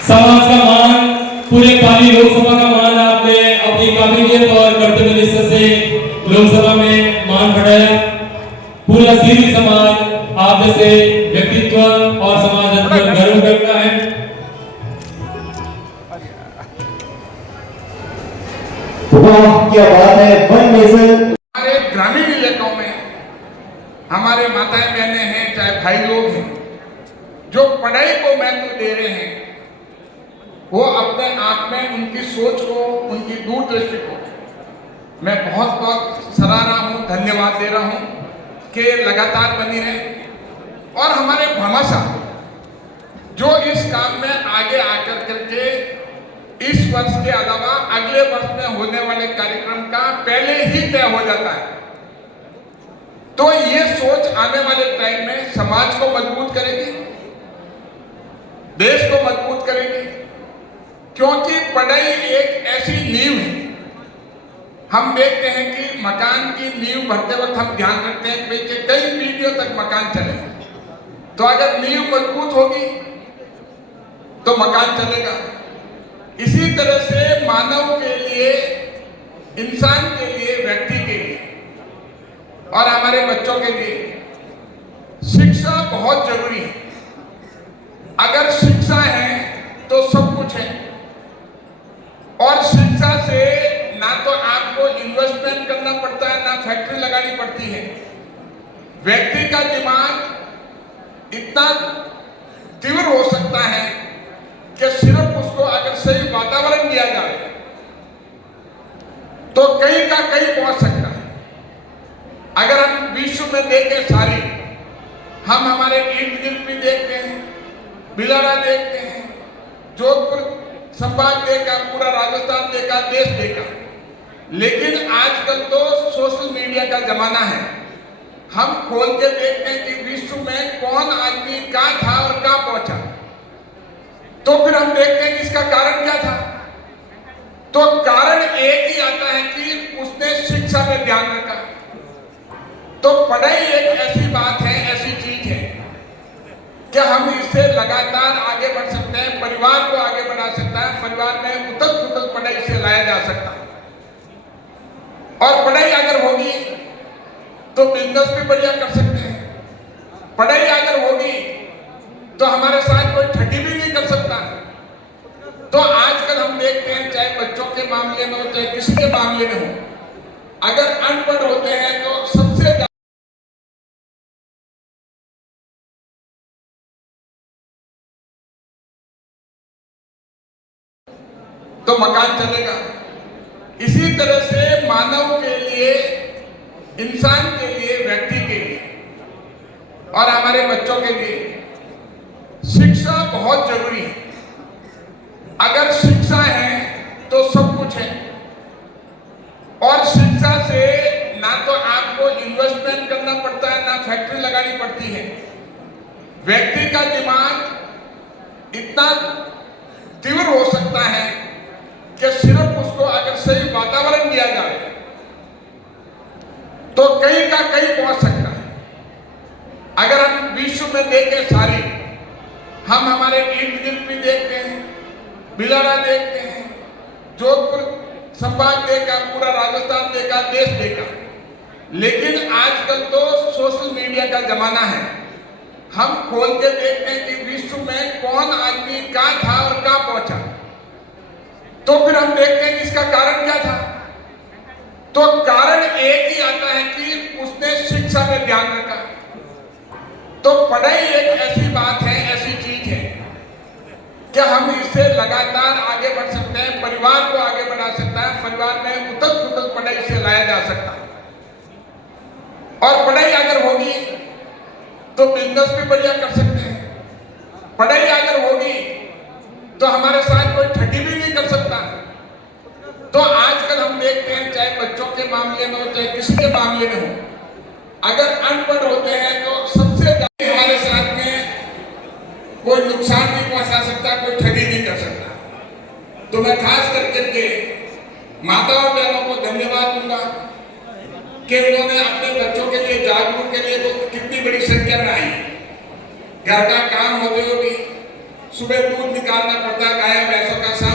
समाज का मान, पूरे पाली लोकसभा का मान आपने अपनी काबिलियत और कर्तव्य निष्ठा से लोकसभा में मान बढ़ाया। पूरा सीधी समाज आप जैसे व्यक्तित्व और समाज पर गर्व करता है। क्या बात है। वन नेशन हमारे ग्रामीण इलाकों में हमारे माताएं बहनें हैं, चाहे भाई लोग हैं, जो पढ़ाई को महत्व दे रहे हैं, वो अपने आप में उनकी सोच को, उनकी दूरदृष्टि को मैं बहुत बहुत सराह रहा हूँ, धन्यवाद दे रहा हूँ कि लगातार बनी रहे। और हमारे भामाशाह जो इस काम में आगे आकर करके इस वर्ष के अलावा अगले वर्ष में होने वाले कार्यक्रम का पहले ही तय हो जाता है, तो ये सोच आने वाले टाइम में समाज को मजबूत करेगी, देश को मजबूत करेगी। क्योंकि पढ़ाई एक ऐसी नींव है। हम देखते हैं कि मकान की नींव भरते वक्त हम ध्यान रखते हैं कि कई पीढ़ियों तक मकान चले, तो अगर नींव मजबूत होगी तो मकान चलेगा। इसी तरह से मानव के लिए, इंसान के लिए, व्यक्ति के लिए और हमारे बच्चों के लिए शिक्षा बहुत जरूरी है। अगर शिक्षा है तो सब कुछ है। और शिक्षा से ना तो आपको इन्वेस्टमेंट करना पड़ता है, ना फैक्ट्री लगानी पड़ती है। व्यक्ति का दिमाग इतना तीव्र हो सकता है कि सिर्फ उसको अगर सही वातावरण दिया जाए तो कहीं का कहीं पहुंच सकता है। अगर हम विश्व में देखें सारी, हम हमारे इर्द गिर्द भी देखते हैं, बिलाड़ा देखते हैं, जोधपुर संभाग देखा, पूरा राजस्थान देखा, देश देखा। लेकिन आजकल तो सोशल मीडिया का जमाना है। हम खोल के देखते हैं कि विश्व में कौन आदमी कहां था और कहां पहुंचा, तो फिर हम देखते हैं कि इसका कारण क्या था। तो कारण एक ही आता है कि उसने शिक्षा में ध्यान रखा। तो पढ़ाई एक ऐसी बात है, ऐसी चीज है कि हम इससे लगातार आगे बढ़ सकते हैं, परिवार को आगे बढ़ा सकता है, परिवार में उथल पुथल पढ़ाई से लाया जा सकता है। और पढ़ाई अगर होगी तो बिजनेस भी बढ़िया कर सकते हैं। पढ़ाई अगर होगी तो हमारे साथ कोई ठगी भी नहीं कर सकता। तो आजकल हम देखते हैं, चाहे बच्चों के मामले में हो, चाहे किसी के मामले में हो, अगर अनपढ़ होते हैं तो सबसे तो मकान चलेगा। इसी तरह से मानव के लिए, इंसान के लिए, व्यक्ति के लिए और हमारे बच्चों के लिए शिक्षा बहुत जरूरी है। अगर शिक्षा है तो सब कुछ है। और शिक्षा से ना तो आपको इन्वेस्टमेंट करना पड़ता है, ना फैक्ट्री लगानी पड़ती है। व्यक्ति का दिमाग इतना तीव्र हो सकता है कि सिर्फ उसको अगर सही वातावरण दिया जाए तो कहीं का कहीं पहुंच सकता है। अगर हम विश्व में देखें सारी, हम हमारे इर्द गिर्द भी देखते हैं, बिलाड़ा देखते हैं, जोधपुर संभाग देखा, पूरा राजस्थान देखा, देश देखा। लेकिन आजकल तो सोशल मीडिया का जमाना है। हम खोल के देखते हैं कि विश्व में कौन आदमी कहां था और कहां पहुंचा, तो फिर हम देखते हैं कि इसका कारण क्या था। तो कारण एक ही आता है कि उसने शिक्षा में ध्यान रखा। तो पढ़ाई एक ऐसी बात है, ऐसी चीज है कि हम इससे लगातार आगे बढ़ सकते हैं, परिवार को आगे बढ़ा सकता है, परिवार में उथल पुथल पढ़ाई से लाया जा सकता है। और पढ़ाई अगर होगी तो बिजनेस भी बढ़िया कर सकते हैं। पढ़ाई अगर होगी तो हमारे साथ कोई ठगी भी नहीं कर सकता। तो आजकल हम देखते हैं, चाहे बच्चों के मामले में हो, चाहे किसी के मामले में हो, अगर अनपढ़ होते हैं तो सबसे ज्यादा हमारे साथ में कोई नुकसान नहीं पहुंचा सकता, कोई ठगी नहीं कर सकता। तो मैं खास करके माताओं बहनों को धन्यवाद दूंगा कि उन्होंने अपने बच्चों के लिए, जागरूक के लिए तो कितनी बड़ी संख्या में आई। घर का काम होते हुए भी सुबह दूध निकालना पड़ता है गाय भैंसों का